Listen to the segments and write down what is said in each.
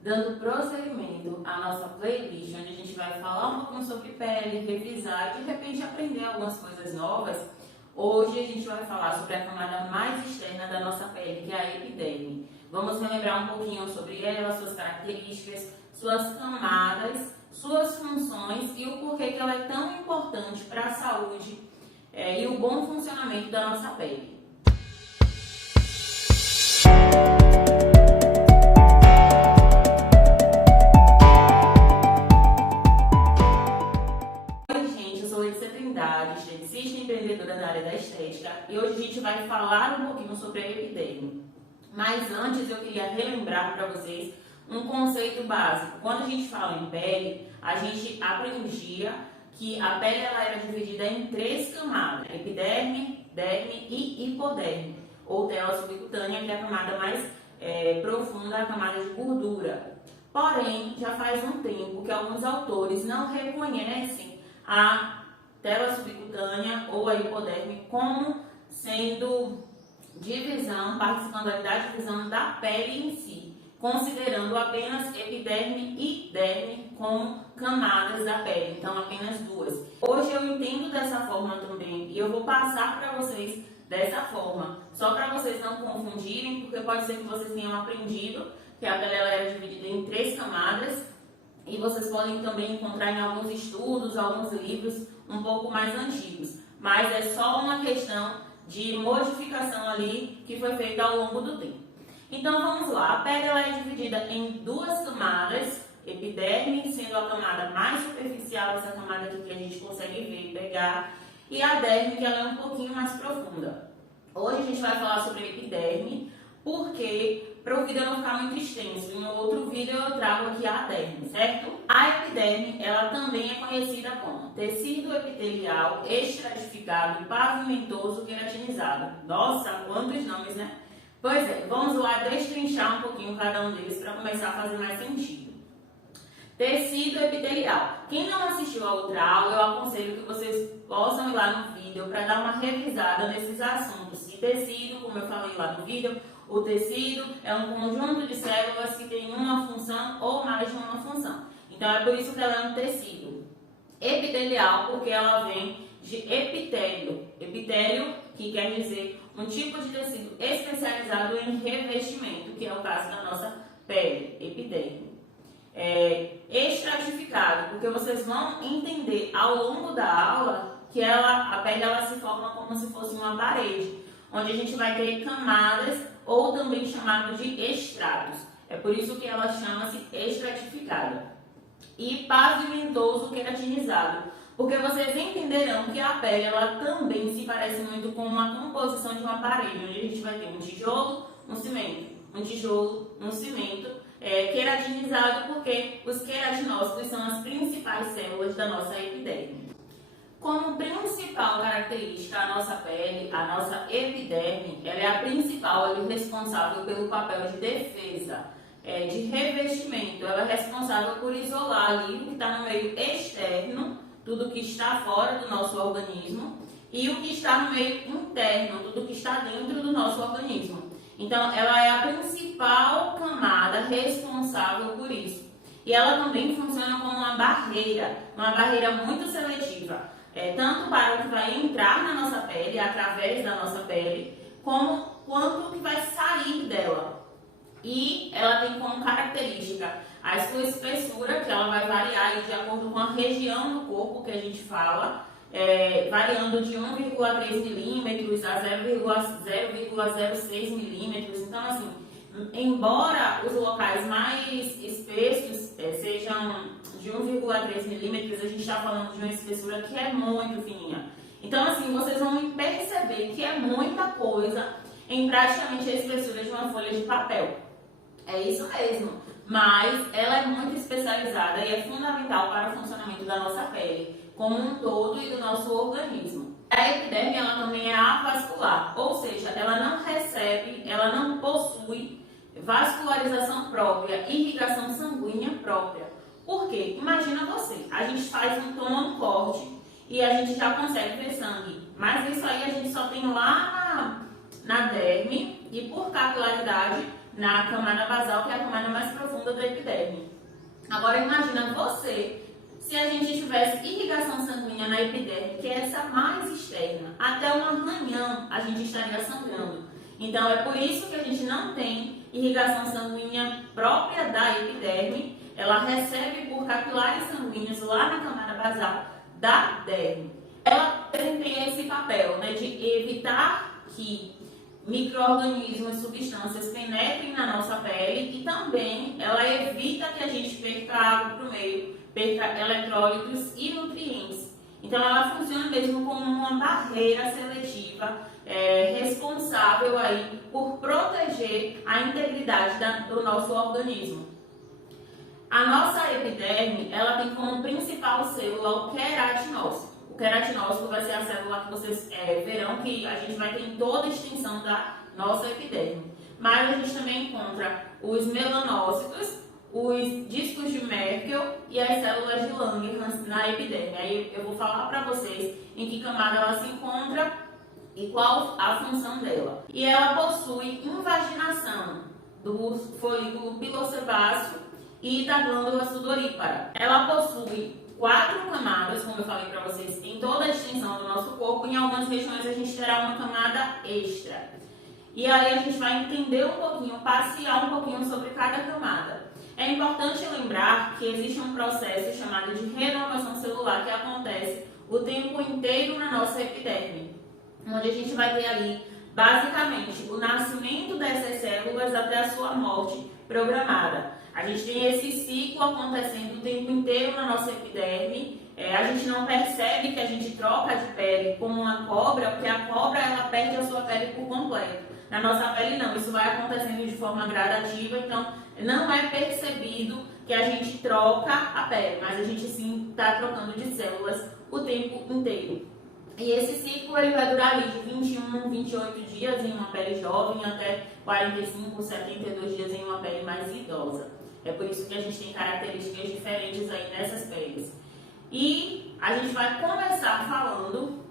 dando prosseguimento à nossa playlist, onde a gente vai falar um pouquinho sobre pele, revisar e de repente aprender algumas coisas novas. Hoje a gente vai falar sobre a camada mais externa da nossa pele, que é a epiderme. Vamos relembrar um pouquinho sobre ela, suas características, suas camadas, suas funções e o porquê que ela é tão importante para a saúde e o bom funcionamento da nossa pele. Esteticista e empreendedora da área da estética, e hoje a gente vai falar um pouquinho sobre a epiderme. Mas antes eu queria relembrar para vocês um conceito básico. Quando a gente fala em pele, a gente aprendia que a pele ela era dividida em 3 camadas: epiderme, derme e hipoderme, ou tela subcutânea, que é a camada mais profunda, a camada de gordura. Porém, já faz um tempo que alguns autores não reconhecem a tela subcutânea ou a hipoderme como sendo participando da divisão da pele em si, considerando apenas epiderme e derme como camadas da pele, então apenas 2. Hoje eu entendo dessa forma também e eu vou passar para vocês dessa forma, só para vocês não confundirem, porque pode ser que vocês tenham aprendido que a pele ela era dividida em 3 camadas, e vocês podem também encontrar em alguns estudos, alguns livros um pouco mais antigos, mas é só uma questão de modificação ali que foi feita ao longo do tempo. Então vamos lá, a pele ela é dividida em 2 camadas, epiderme sendo a camada mais superficial, essa camada aqui que a gente consegue ver e pegar, e a derme, que ela é um pouquinho mais profunda. Hoje a gente vai falar sobre epiderme, porque para o vídeo não ficar muito extenso, em outro vídeo eu trago aqui a derme, certo? A epiderme, ela também é conhecida como tecido epitelial estratificado, pavimentoso, queratinizado. Nossa, quantos nomes, né? Pois é, vamos lá destrinchar um pouquinho cada um deles para começar a fazer mais sentido. Tecido epitelial. Quem não assistiu a outra aula, eu aconselho que vocês possam ir lá no vídeo para dar uma revisada nesses assuntos. E tecido, como eu falei lá no vídeo, o tecido é um conjunto de células que tem uma função ou mais de uma função. Então é por isso que ela é um tecido. Epitelial, porque ela vem de epitélio. Epitélio, que quer dizer um tipo de tecido especializado em revestimento, que é o caso da nossa pele, epiderme. Estratificado, porque vocês vão entender ao longo da aula que a pele ela se forma como se fosse uma parede, onde a gente vai ter camadas, ou também chamado de estratos. É por isso que ela chama-se estratificada. E pavimentoso queratinizado, porque vocês entenderão que a pele ela também se parece muito com uma composição de uma parede, onde a gente vai ter um tijolo, um cimento, um tijolo, um cimento, queratinizado, porque os queratinócitos são as principais células da nossa epiderme. Como principal característica, a nossa pele, a nossa epiderme, ela é a principal responsável pelo papel de defesa, de revestimento. Ela é responsável por isolar ali o que está no meio externo, tudo que está fora do nosso organismo, e o que está no meio interno, tudo que está dentro do nosso organismo. Então, ela é a principal camada responsável por isso. E ela também funciona como uma barreira muito seletiva. Tanto para o que vai entrar na nossa pele, através da nossa pele, quanto o que vai sair dela. E ela tem como característica a sua espessura, que ela vai variar de acordo com a região do corpo que a gente fala, variando de 1,3 milímetros a 0,06 milímetros. Então, assim, embora os locais mais espessos sejam de 1,3 milímetros, a gente está falando de uma espessura que é muito fininha. Então, assim, vocês vão perceber que é muita coisa em praticamente a espessura de uma folha de papel. É isso mesmo, mas ela é muito especializada e é fundamental para o funcionamento da nossa pele como um todo e do nosso organismo. A epiderme ela também é avascular, ou seja, ela não possui vascularização própria, irrigação sanguínea própria. Por quê? Imagina você, a gente faz um corte e a gente já consegue ver sangue, mas isso aí a gente só tem lá na derme e por capilaridade na camada basal, que é a camada mais profunda da epiderme. Agora imagina você, se a gente tivesse irrigação sanguínea na epiderme, que é essa mais externa, até um arranhão a gente estaria sangrando. Então é por isso que a gente não tem irrigação sanguínea própria da epiderme, ela recebe por capilares sanguíneos lá na camada basal da derme. Ela desempenha esse papel, né, de evitar que micro-organismos e substâncias penetrem na nossa pele e também ela evita que a gente perca água para o meio, perca eletrólitos e nutrientes. Então ela funciona mesmo como uma barreira seletiva responsável aí por proteger a integridade do nosso organismo. A nossa epiderme, ela tem como principal célula o queratinócito. O queratinócito vai ser a célula que vocês verão que a gente vai ter em toda a extensão da nossa epiderme. Mas a gente também encontra os melanócitos, os discos de Merkel e as células de Langerhans na epiderme. Aí eu vou falar para vocês em que camada ela se encontra e qual a função dela. E ela possui invaginação do folículo pilosebáceo e da glândula sudorípara. Ela possui 4 camadas, como eu falei para vocês, em toda a extensão do nosso corpo. Em algumas regiões a gente terá uma camada extra. E aí a gente vai entender um pouquinho, passear um pouquinho sobre cada camada. É importante lembrar que existe um processo chamado de renovação celular que acontece o tempo inteiro na nossa epiderme, onde a gente vai ter ali, basicamente, o nascimento dessas células até a sua morte programada. A gente tem esse ciclo acontecendo o tempo inteiro na nossa epiderme. A gente não percebe que a gente troca de pele como uma cobra, porque a cobra ela perde a sua pele por completo. Na nossa pele não, isso vai acontecendo de forma gradativa, então não é percebido que a gente troca a pele, mas a gente sim está trocando de células o tempo inteiro. E esse ciclo ele vai durar ali de 21, 28 dias em uma pele jovem até 45, 72 dias em uma pele mais idosa. É por isso que a gente tem características diferentes aí nessas peles. E a gente vai começar falando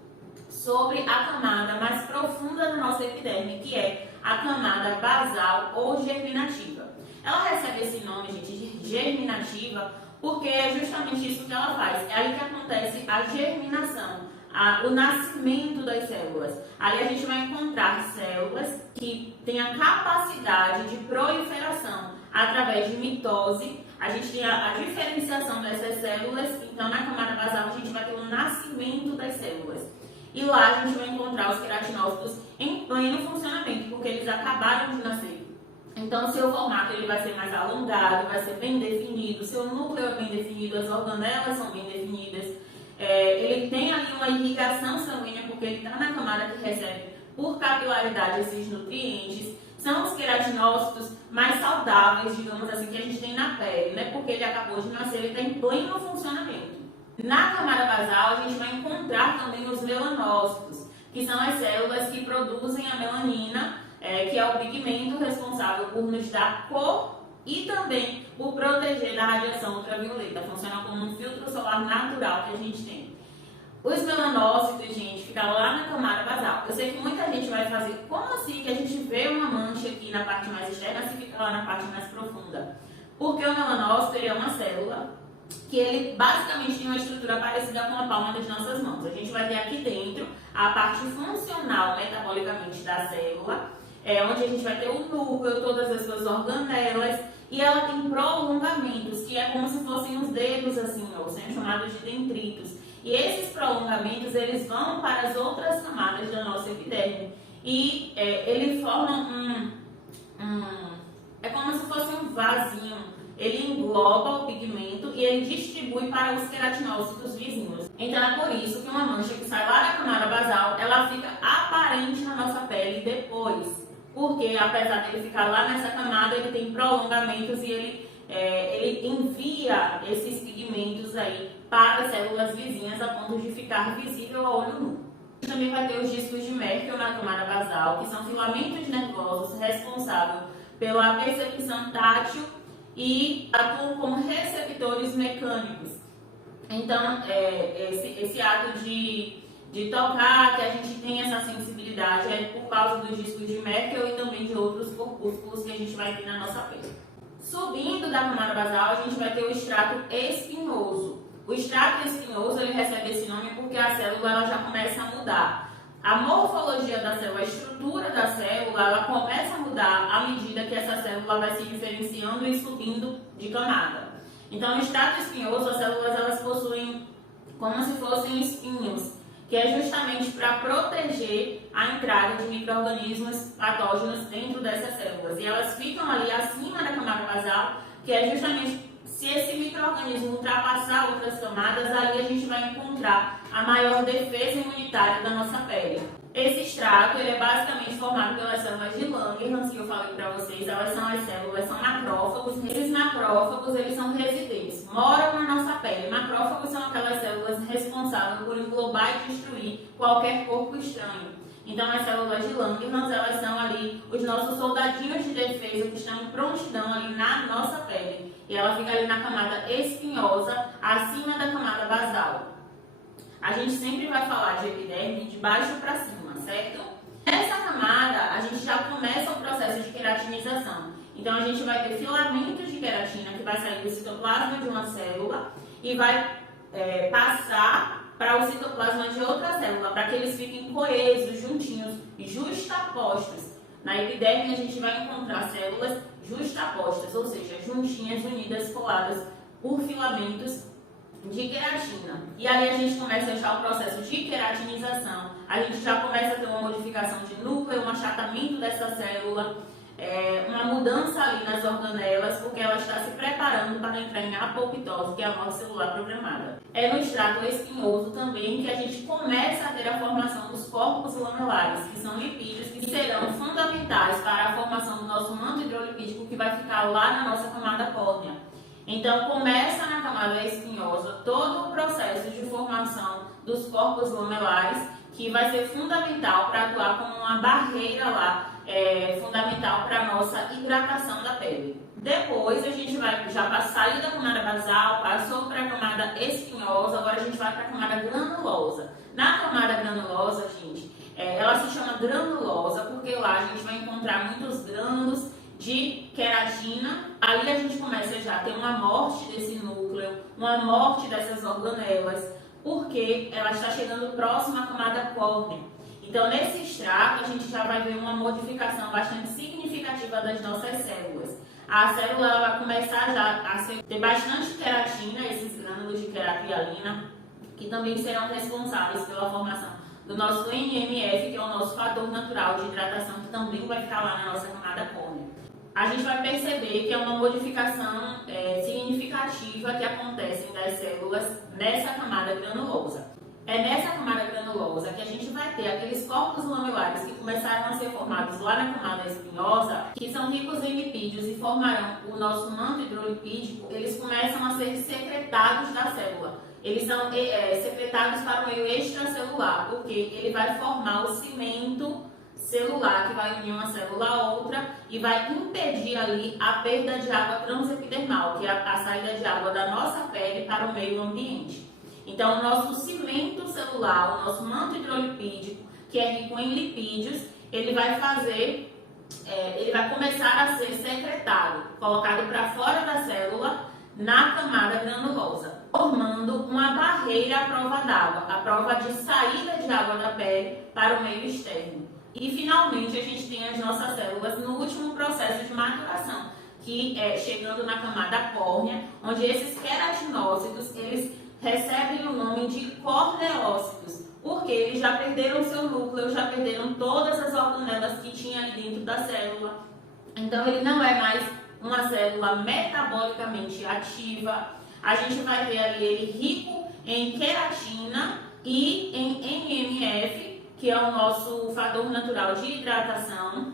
sobre a camada mais profunda da nossa epiderme, que é a camada basal ou germinativa. Ela recebe esse nome, gente, de germinativa, porque é justamente isso que ela faz. É aí que acontece a germinação, o nascimento das células. Ali a gente vai encontrar células que têm a capacidade de proliferação através de mitose. A gente tem a diferenciação dessas células, então na camada basal a gente vai ter o nascimento das células. E lá a gente vai encontrar os queratinócitos em pleno funcionamento, porque eles acabaram de nascer. Então, seu formato ele vai ser mais alongado, vai ser bem definido, seu núcleo é bem definido, as organelas são bem definidas. Ele tem ali uma irrigação sanguínea, porque ele está na camada que recebe por capilaridade esses nutrientes. São os queratinócitos mais saudáveis, digamos assim, que a gente tem na pele, né? Porque ele acabou de nascer, ele está em pleno funcionamento. Na camada basal, a gente vai encontrar também os melanócitos, que são as células que produzem a melanina, que é o pigmento responsável por nos dar cor e também por proteger da radiação ultravioleta. Funciona como um filtro solar natural que a gente tem. Os melanócitos, gente, ficam lá na camada basal. Eu sei que muita gente vai fazer, como assim que a gente vê uma mancha aqui na parte mais externa se fica lá na parte mais profunda? Porque o melanócito ele é uma célula que ele basicamente tem uma estrutura parecida com a palma das nossas mãos. A gente vai ter aqui dentro a parte funcional metabolicamente da célula, onde a gente vai ter o núcleo, todas as suas organelas, e ela tem prolongamentos, que é como se fossem os dedos assim, ou são chamados de dendritos. E esses prolongamentos, eles vão para as outras camadas da nossa epiderme. E ele forma é como se fosse um vasinho. Ele engloba o pigmento e ele distribui para os queratinócitos vizinhos. Então é por isso que uma mancha que sai lá da camada basal, ela fica aparente na nossa pele depois. Porque apesar de ele ficar lá nessa camada, ele tem prolongamentos e ele envia esses pigmentos aí para as células vizinhas a ponto de ficar visível a olho nu. Também vai ter os discos de Merkel na camada basal, que são filamentos nervosos responsáveis pela percepção tátil e atuam como receptores mecânicos. Então, esse ato de de tocar, que a gente tem essa sensibilidade, é por causa dos discos de Merkel e também de outros corpúsculos que a gente vai ter na nossa pele. Subindo da camada basal, a gente vai ter o extrato espinhoso. O extrato espinhoso ele recebe esse nome porque a célula ela já começa a mudar. A morfologia da célula, a estrutura da célula, ela começa a mudar à medida que essa célula vai se diferenciando e subindo de camada. Então, no extrato espinhoso, as células elas possuem como se fossem espinhos, que é justamente para proteger a entrada de micro-organismos patógenos dentro dessas células. E elas ficam ali acima da camada basal, que é justamente se esse micro-organismo ultrapassar outras camadas, ali a gente vai encontrar a maior defesa imunitária da nossa pele. Esse extrato ele é basicamente formado pelas células de Langerhans, que eu falei para vocês. Elas são as células, são macrófagos. Esses macrófagos eles são residentes, moram na nossa pele. Macrófagos são aquelas células responsáveis por englobar e destruir qualquer corpo estranho. Então, as células de Langerhans, elas são ali os nossos soldadinhos de defesa que estão em prontidão ali na nossa pele. E ela fica ali na camada espinhosa, acima da camada basal. A gente sempre vai falar de epiderme de baixo para cima, certo? Nessa camada, a gente já começa o processo de queratinização. Então, a gente vai ter filamentos de queratina que vai sair do citoplasma de uma célula e vai passar para o citoplasma de outra célula, para que eles fiquem coesos, juntinhos, justapostos. Na epiderme, a gente vai encontrar células justapostas, ou seja, juntinhas, unidas, coladas por filamentos de queratina. E ali a gente começa já o processo de queratinização. A gente já começa a ter uma modificação de núcleo, um achatamento dessa célula, uma mudança ali nas organelas, porque ela está se preparando para entrar em apoptose, que é a morte celular programada. É no extrato espinhoso também que a gente começa a ter a formação dos corpos lamelares, que são lipídios que serão fundamentais para a formação do nosso manto hidrolipídico, que vai ficar lá na nossa camada córnea. Então, começa na camada espinhosa todo o processo de formação dos corpos lamelares, que vai ser fundamental para atuar como uma barreira lá, fundamental para a nossa hidratação da pele. Depois, a gente vai já sair da camada basal, passou para a camada espinhosa, agora a gente vai para a camada granulosa. Na camada granulosa, gente, ela se chama granulosa porque lá a gente vai encontrar muitos grânulos de queratina. Ali a gente começa já a ter uma morte desse núcleo, uma morte dessas organelas, porque ela está chegando próxima à camada córnea. Então, nesse extrato, a gente já vai ver uma modificação bastante significativa das nossas células. A célula ela vai começar já a ter bastante queratina, esses grânulos de queratrialina, que também serão responsáveis pela formação do nosso NMF, que é o nosso fator natural de hidratação, que também vai ficar lá na nossa camada córnea. A gente vai perceber que é uma modificação significativa que acontece das células nessa camada granulosa. É nessa camada granulosa que a gente vai ter aqueles corpos lamelares que começaram a ser formados lá na camada espinhosa, que são ricos em lipídios e formarão o nosso manto hidrolipídico. Eles começam a ser secretados da célula. Eles são secretados para o meio extracelular, porque ele vai formar o cimento celular que vai unir uma célula a outra e vai impedir ali a perda de água transepidermal, que é a saída de água da nossa pele para o meio ambiente. Então, o nosso cimento celular, o nosso manto hidrolipídico, que é rico em lipídios, ele vai começar a ser secretado, colocado para fora da célula na camada granulosa, formando uma barreira à prova d'água, a prova de saída de água da pele para o meio externo. E, finalmente, a gente tem as nossas células no último processo de maturação, que é chegando na camada córnea, onde esses queratinócitos, eles recebem o nome de corneócitos, porque eles já perderam seu núcleo, já perderam todas as organelas que tinha ali dentro da célula. Então, ele não é mais uma célula metabolicamente ativa. A gente vai ter ali ele rico em queratina e em NMF, que é o nosso fator natural de hidratação,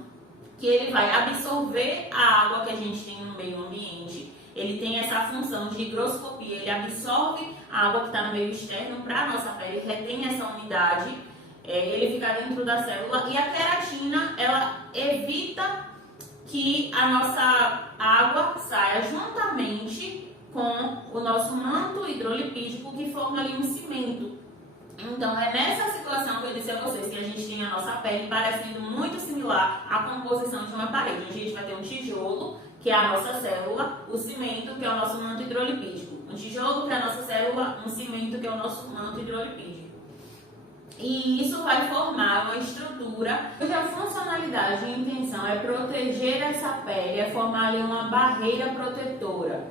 que ele vai absorver a água que a gente tem no meio ambiente. Ele tem essa função de higroscopia, ele absorve a água que está no meio externo para a nossa pele, retém essa umidade, ele fica dentro da célula. E a queratina, ela evita que a nossa água saia juntamente com o nosso manto hidrolipídico, que forma ali um cimento. Então é nessa situação que eu disse a vocês que a gente tem a nossa pele parecendo muito similar à composição de uma parede. A gente vai ter um tijolo, que é a nossa célula, o cimento, que é o nosso manto hidrolipídico. Um tijolo, que é a nossa célula, um cimento, que é o nosso manto hidrolipídico. E isso vai formar uma estrutura cuja funcionalidade e intenção é proteger essa pele, é formar ali uma barreira protetora.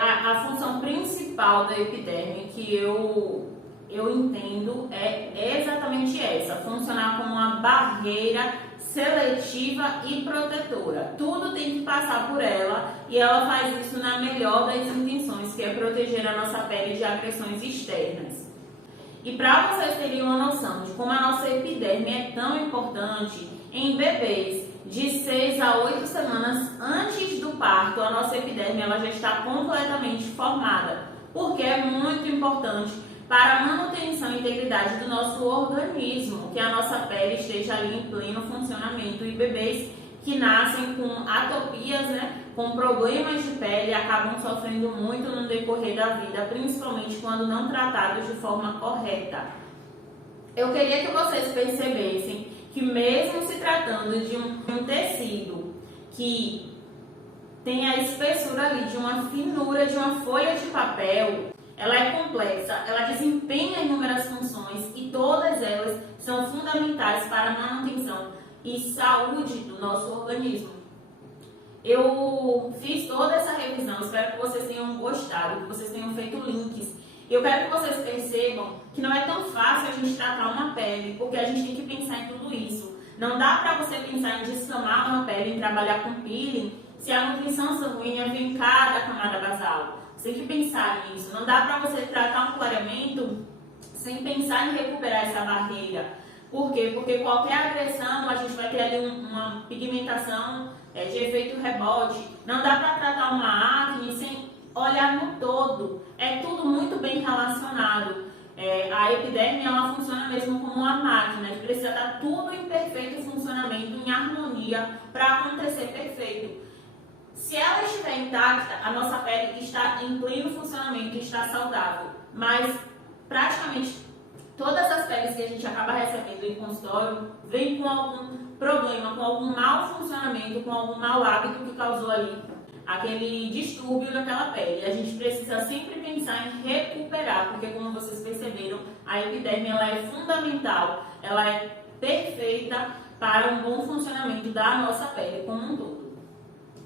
A função principal da epiderme que eu entendo é exatamente essa, funcionar como uma barreira seletiva e protetora. Tudo tem que passar por ela e ela faz isso na melhor das intenções, que é proteger a nossa pele de agressões externas. E para vocês terem uma noção de como a nossa epiderme é tão importante, em bebês de 6 a 8 semanas antes do parto, a nossa epiderme ela já está completamente formada, porque é muito importante para a manutenção e integridade do nosso organismo, que a nossa pele esteja ali em pleno funcionamento. E bebês que nascem com atopias, com problemas de pele, acabam sofrendo muito no decorrer da vida, principalmente quando não tratados de forma correta. Eu queria que vocês percebessem que mesmo se tratando de um tecido que tem a espessura ali de uma finura de uma folha de papel, ela é complexa, ela desempenha inúmeras funções e todas elas são fundamentais para a manutenção e saúde do nosso organismo. Eu fiz toda essa revisão, espero que vocês tenham gostado, que vocês tenham feito links. Eu quero que vocês percebam que não é tão fácil a gente tratar uma pele, porque a gente tem que pensar em tudo isso. Não dá para você pensar em descamar uma pele, em trabalhar com peeling, se a nutrição sanguínea vem em cada camada basal. Você tem que pensar nisso. Não dá para você tratar um clareamento sem pensar em recuperar essa barreira. Por quê? Porque qualquer agressão, a gente vai ter ali uma pigmentação de efeito rebote. Não dá para tratar uma acne sem olhar no todo. É tudo muito bem relacionado. A epiderme ela funciona mesmo como uma máquina. A gente precisa estar tudo em perfeito funcionamento, em harmonia, para acontecer perfeito. Se ela estiver intacta, a nossa pele está em pleno funcionamento, está saudável. Mas praticamente todas as peles que a gente acaba recebendo em consultório vêm com algum problema, com algum mau funcionamento, com algum mau hábito que causou ali aquele distúrbio naquela pele. A gente precisa sempre pensar em recuperar, porque como vocês perceberam, a epiderme ela é fundamental, ela é perfeita para um bom funcionamento da nossa pele como um todo.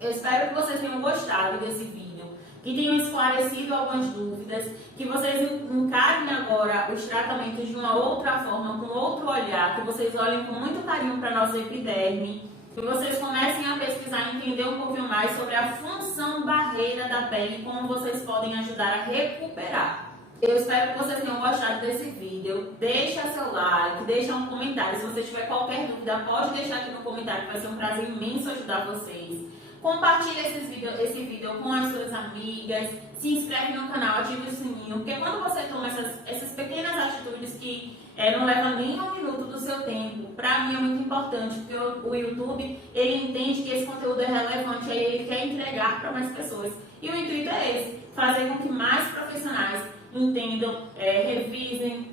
Eu espero que vocês tenham gostado desse vídeo, que tenham esclarecido algumas dúvidas, que vocês encarem agora os tratamentos de uma outra forma, com outro olhar, que vocês olhem com muito carinho para a nossa epiderme, que vocês comecem a pesquisar e entender um pouquinho mais sobre a função barreira da pele e como vocês podem ajudar a recuperar. Eu espero que vocês tenham gostado desse vídeo. Deixa seu like, deixa um comentário. Se você tiver qualquer dúvida, pode deixar aqui no comentário, que vai ser um prazer imenso ajudar vocês. Compartilhe esse vídeo com as suas amigas, se inscreve no canal, ative o sininho, porque quando você toma essas pequenas atitudes que não levam nem um minuto do seu tempo, para mim é muito importante, porque o YouTube ele entende que esse conteúdo é relevante, aí ele quer entregar para mais pessoas. E o intuito é esse, fazer com que mais profissionais entendam, revisem,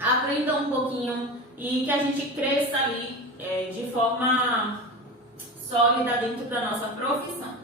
aprendam um pouquinho e que a gente cresça ali de forma sólida dentro da nossa profissão.